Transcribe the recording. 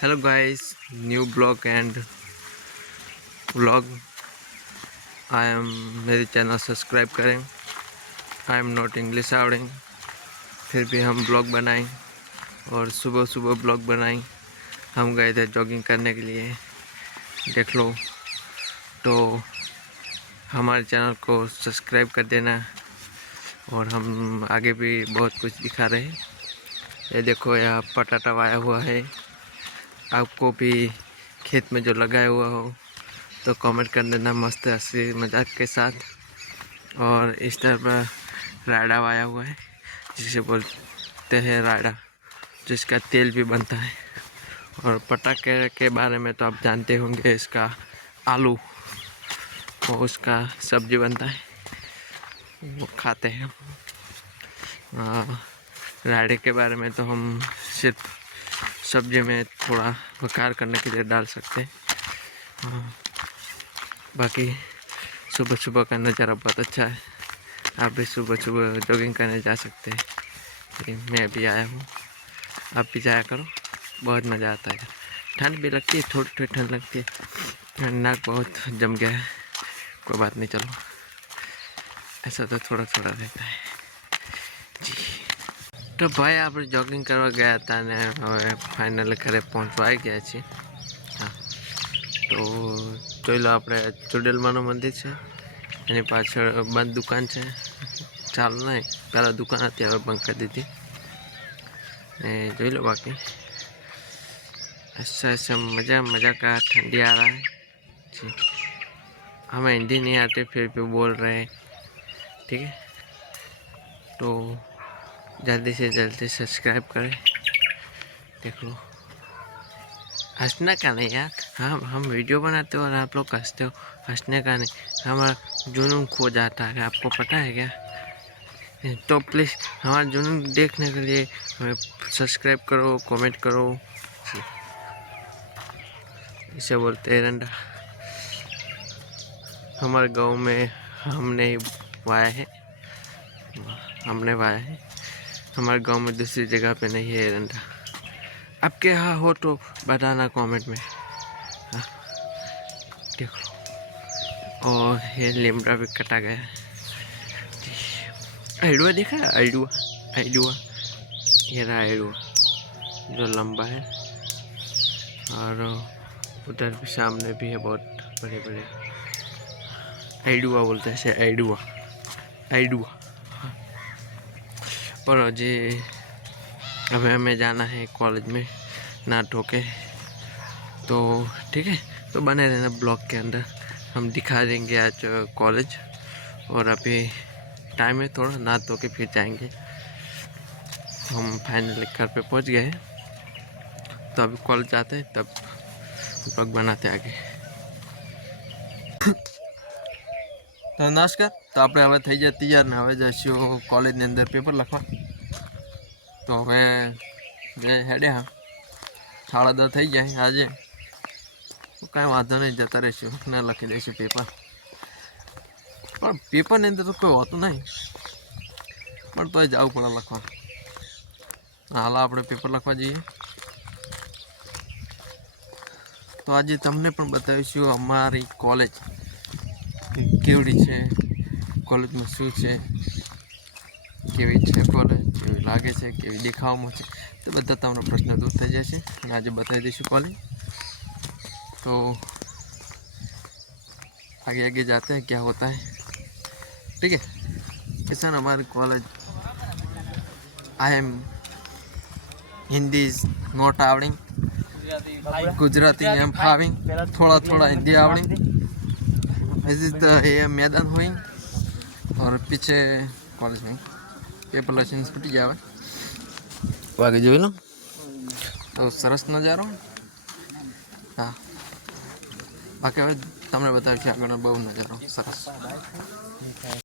Hello guys new blog and blog I am मेरे channel subscribe करें. I am not English आवड़ें. फिर भी हम ब्लॉग बनाएँ और सुबह सुबह ब्लॉग बनाएँ. हम गए थे जॉगिंग करने के लिए. देख लो. तो हमारे चैनल को सब्सक्राइब कर देना और हम आगे भी बहुत कुछ दिखा रहे हैं. ये देखो, यहाँ पटाटा आया हुआ है। आपको भी खेत में जो लगाया हुआ हो तो कमेंट कर देना मस्त हँसी मज़ाक के साथ। और इस तरफ़ रायडा आया हुआ है जिसे बोलते हैं रायडा जिसका तेल भी बनता है। और पटाखे के बारे में तो आप जानते होंगे इसका आलू और उसका सब्ज़ी बनता है। वो खाते हैं आ, रायडे के बारे में तो हम सिर्फ़ सब्ज़ी में थोड़ा वकार करने के लिए डाल सकते हैं। हाँ, बाकी सुबह सुबह का नज़ारा बहुत अच्छा है। आप भी सुबह सुबह जॉगिंग करने जा सकते हैं। लेकिन मैं भी आया हूँ। आप भी जाया करो। बहुत मज़ा आता है। ठंड भी लगती है थोड़ी थोड़ी ठंड लगती है। नाक बहुत जम गया है। कोई बात नहीं चलो। ऐसा तो थोड़ा थोड़ा रहता है। તો ભાઈ આપણે જોગિંગ કરવા ગયા હતા અને હવે ફાઇનલી ઘરે પહોંચવા આવી ગયા છીએ હા તો જોઈ લો આપણે ચુડેલમાનું મંદિર છે એની પાછળ બંધ દુકાન છે ચાલુ નહીં પહેલાં દુકાન હતી હવે બંધ કરી દીધી ને જોઈ लो बाकी ऐसा ऐसा मज़ा मज़ा का ठंडी आ रहा है जी हमें हिंदी नहीं आते फिर भी बोल रहे हैं ठीक है तो जल्दी से जल्दी सब्सक्राइब करें। देख। लो हंसना का नहीं यार। हम हम वीडियो बनाते हो और आप लोग हँसते हो। हंसने का नहीं। हमारा जुनून खो जाता है। आपको पता है क्या? तो प्लीज़ हमारा जुनून देखने के लिए, हमें सब्सक्राइब करो कमेंट करो। इसे बोलते हैं रंडा। हमारे गाँव में हमने वाया है। हमने वाया है। हमारे गाँव में दूसरी जगह पे नहीं है एरंडा आपके यहाँ हो तो बताना कमेंट में। हाँ, देखो और ये लिमड़ा भी कटा गया है। आइडुआ देखा? आइडुआ आइडुआ। ये रहा आइडुआ जो लंबा है। और उधर भी सामने भी है बहुत बड़े बड़े आइडुआ बोलते हैं इसे आइडुआ। आइडुआ। पर अजय अभी हमें जाना है कॉलेज में ना ठोके तो ठीक है तो बने रहना ब्लॉग के अंदर। हम दिखा देंगे आज कॉलेज और अभी टाइम है थोड़ा ना धो के फिर जाएँगे। हम फाइनली घर पे पहुँच गए तो अभी कॉलेज जाते हैं, तब ब्लॉग बनाते आगे। તો નમસ્કાર તો આપણે હવે થઈ જાય તૈયાર ને હવે જઈશું કોલેજની અંદર પેપર લખવા તો હવે જે હેડે હા સાડા દસ થઈ જાય આજે કાંઈ વાંધો નહીં જતા રહીશું ને લખી દઈશું પેપર પણ પેપરની અંદર તો કોઈ હોતું નહીં પણ તોય જવું પડે લખવા હાલ આપણે પેપર લખવા જઈએ તો આજે તમને પણ બતાવીશું અમારી કોલેજ કેવડી છે કોલેજમાં શું છે કેવી છે કોલેજ કેવી લાગે છે કેવી દેખાવામાં છે તો બધા તમારો પ્રશ્ન દૂર થઈ જશે અને આજે બતાવી દઈશું કોલેજ तो आगे आगे जाते हैं क्या होता है ठीक है ऐसा ना हमारे college I am Hindi is not आवड़िंग Gujarati M फाविंग थोड़ा थोड़ा हिंदी आवड़िंग दिस इज द ये मैदान हुई और पीछे कॉलेज में पेपर लक्षण छूटी जावे વાગે જોઈ લો તો સરસ નજારો હા બાકી હવે તમને બતાવીશું આગળનો બહુ નજારો સરસ